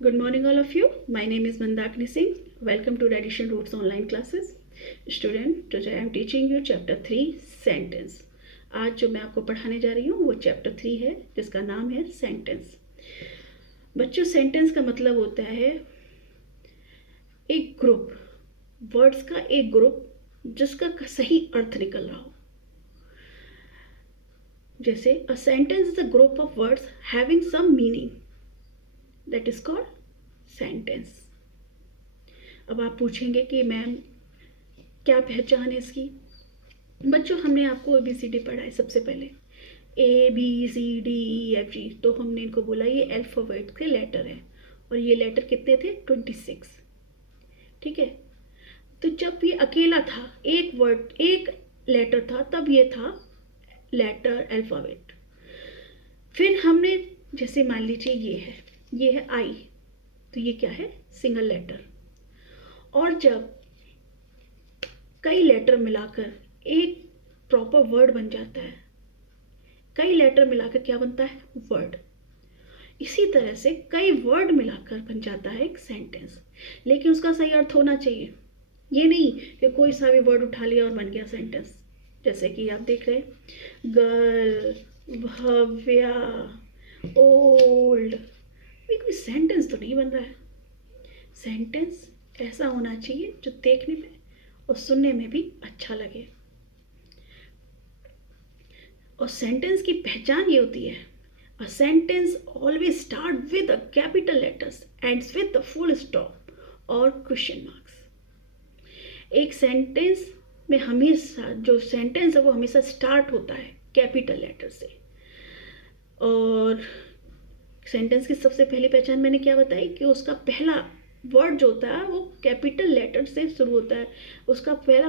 Good morning, all of you. My name is Mandakini Singh. Welcome to Addition Roots online classes. Student, today I am teaching you chapter 3 sentence. आज जो मैं आपको पढ़ाने जा रही हूँ वो चैप्टर 3 है जिसका नाम है सेंटेंस. बच्चों, सेंटेंस का मतलब होता है एक ग्रुप, वर्ड्स का एक ग्रुप जिसका सही अर्थ निकल रहा हो. जैसे a sentence is a group of words having some meaning, that is called sentence. अब आप पूछेंगे कि मैम क्या पहचान है इसकी. बच्चों, हमने आपको ABCD पढ़ा है सबसे पहले, ABCDEFG. तो हमने इनको बोला ये अल्फ़ाबेट के लेटर है और ये लेटर कितने थे? 26. ठीक है. तो जब ये अकेला था, एक वर्ड एक लेटर था, तब ये था लेटर अल्फ़ाबेट. फिर हमने जैसे मान लीजिए ये है I, तो ये क्या है? Single letter. और जब कई लेटर मिलाकर एक प्रॉपर वर्ड बन जाता है, कई लेटर मिलाकर क्या बनता है? वर्ड. इसी तरह से कई वर्ड मिलाकर बन जाता है एक सेंटेंस. लेकिन उसका सही अर्थ होना चाहिए. ये नहीं कि कोई सा भी वर्ड उठा लिया और बन गया सेंटेंस. जैसे कि आप देख रहे हैं गर्ल, भव्या, ओल्ड. कोई सेंटेंस तो नहीं बन रहा है. सेंटेंस ऐसा होना चाहिए जो देखने में और सुनने में भी अच्छा लगे. और सेंटेंस की पहचान ये होती है, a sentence always start with a capital letters ends with the full stop और क्वेश्चन मार्क्स. एक सेंटेंस में हमेशा जो सेंटेंस है वो हमेशा स्टार्ट होता है कैपिटल लेटर से. और सेंटेंस की सबसे पहली पहचान मैंने क्या बताई कि उसका पहला वर्ड जो होता है वो कैपिटल लेटर से शुरू होता है. उसका पहला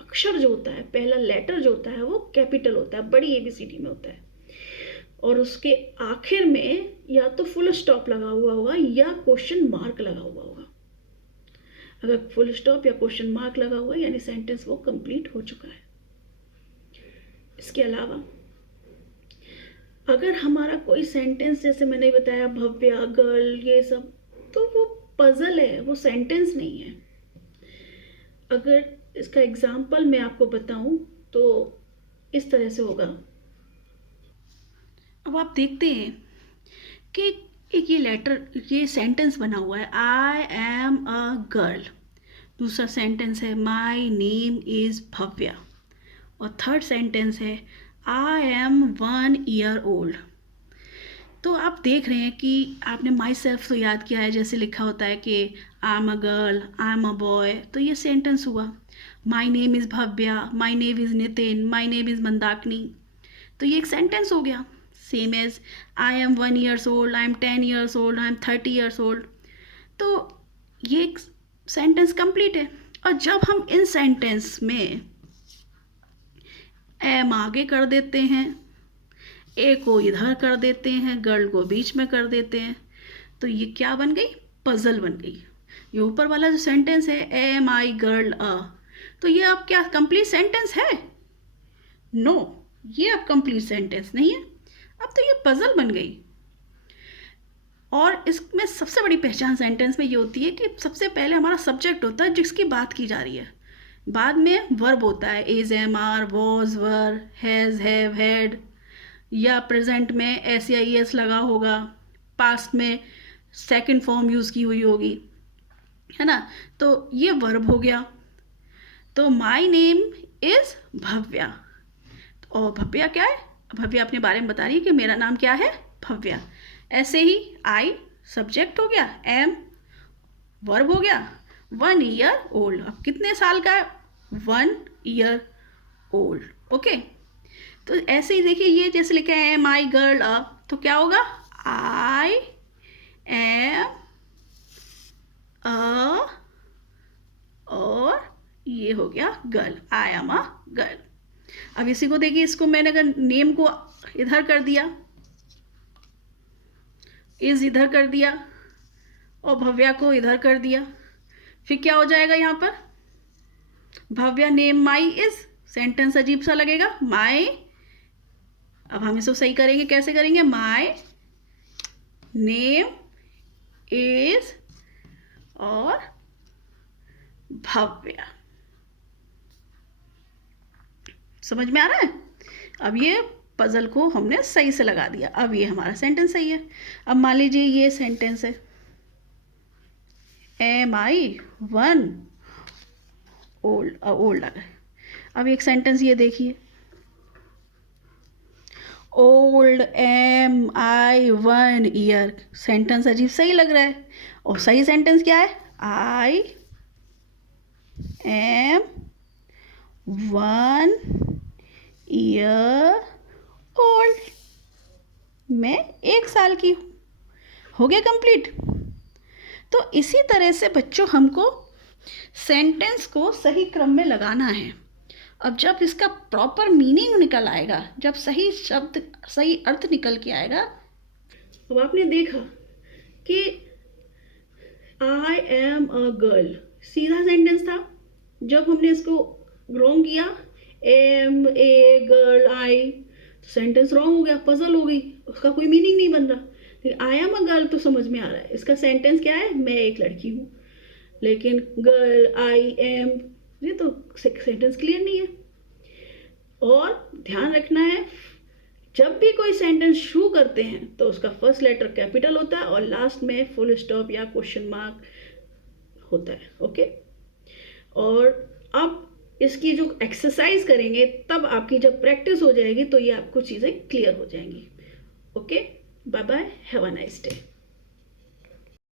अक्षर जो होता है, पहला लेटर जो होता है वो कैपिटल होता है, बड़ी ABCD में होता है. और उसके आखिर में या तो फुल स्टॉप लगा हुआ होगा या क्वेश्चन मार्क लगा हुआ होगा. अगर फुल स्टॉप या क्वेश्चन मार्क लगा हुआ है यानी सेंटेंस वो कंप्लीट हो चुका है. इसके अलावा अगर हमारा कोई सेंटेंस, जैसे मैंने बताया भव्या, गर्ल, ये सब, तो वो पजल है, वो सेंटेंस नहीं है. अगर इसका एग्जाम्पल मैं आपको बताऊं तो इस तरह से होगा. अब आप देखते हैं कि एक ये सेंटेंस बना हुआ है, आई एम अ गर्ल. दूसरा सेंटेंस है माई नेम इज़ भव्या. और थर्ड सेंटेंस है आई एम 1 year old. तो आप देख रहे हैं कि आपने माई सेल्फ तो याद किया है, जैसे लिखा होता है कि I am a girl, I am a boy. तो ये सेंटेंस हुआ. My name is Bhavya, my name is Nitin, my name is Mandakini. तो ये एक सेंटेंस हो गया. Same age I am 1 years old, I am 10 years old, I am 30 years old. तो ये एक सेंटेंस कंप्लीट है. और जब हम इन सेंटेंस में एम आगे कर देते हैं, ए को इधर कर देते हैं, गर्ल को बीच में कर देते हैं, तो ये क्या बन गई? पजल बन गई. ये ऊपर वाला जो सेंटेंस है एम आई गर्ल अ, तो ये अब क्या कंप्लीट सेंटेंस है? नो, ये अब कंप्लीट सेंटेंस नहीं है. अब तो ये पजल बन गई. और इसमें सबसे बड़ी पहचान सेंटेंस में ये होती है कि सबसे पहले हमारा सब्जेक्ट होता है जिसकी बात की जा रही है. बाद में वर्ब होता है, is, am, are, was, were, has, have, had. या प्रेजेंट में एस या ES लगा होगा, पास्ट में सेकंड फॉर्म यूज़ की हुई होगी, है ना. तो ये वर्ब हो गया. तो माई नेम इज़ भव्या. और भव्या क्या है? भव्या अपने बारे में बता रही है कि मेरा नाम क्या है? भव्या. ऐसे ही आई सब्जेक्ट हो गया, एम वर्ब हो गया, 1 year old. अब कितने साल का है? 1 year old. ओके. तो ऐसे ही देखिए, ये जैसे लिखा है एम आई गर्ल अ, तो क्या होगा? आई एम अ, और ये हो गया girl, I am a girl. अब इसी को देखिए, इसको मैंने अगर नेम को इधर कर दिया, इज इधर कर दिया और भव्या को इधर कर दिया, फिर क्या हो जाएगा यहाँ पर? Bhavya name my is. Sentence अजीब सा लगेगा. माई, अब हम इसको सही करेंगे, कैसे करेंगे? माई नेम इज और भव्य। समझ में आ रहा है? अब ये पजल को हमने सही से लगा दिया। अब ये हमारा सेंटेंस सही है। अब मान लीजिए ये सेंटेंस है, am I one old, old आ गए। अब एक सेंटेंस ये देखिए, old am I one year. Sentence अजीब सही लग रहा है, और सही सेंटेंस क्या है? I am one year old. मैं 1 साल की हूँ। हो गया कंप्लीट। तो इसी तरह से बच्चों हमको सेंटेंस को सही क्रम में लगाना है। अब जब इसका प्रॉपर मीनिंग निकल आएगा, जब सही शब्द सही अर्थ निकल के आएगा, अब आपने देखा कि आई एम अ गर्ल सीधा सेंटेंस था। जब हमने इसको रॉन्ग किया, एम ए गर्ल आई, तो सेंटेंस रॉन्ग हो गया, पजल हो गई, उसका कोई मीनिंग नहीं बन रहा। लेकिन आई एम अ गर्ल तो समझ में आ रहा है, इसका सेंटेंस क्या है? मैं एक लड़की हूँ। लेकिन गर्ल आई एम, ये तो सेंटेंस क्लियर नहीं है। और ध्यान रखना है, जब भी कोई सेंटेंस शुरू करते हैं तो उसका फर्स्ट लेटर कैपिटल होता है और लास्ट में फुल स्टॉप या क्वेश्चन मार्क होता है। ओके, और अब इसकी जो एक्सरसाइज करेंगे, तब आपकी जब प्रैक्टिस हो जाएगी तो ये आपको चीज़ें क्लियर हो जाएंगी। Okay, bye bye, have a nice day.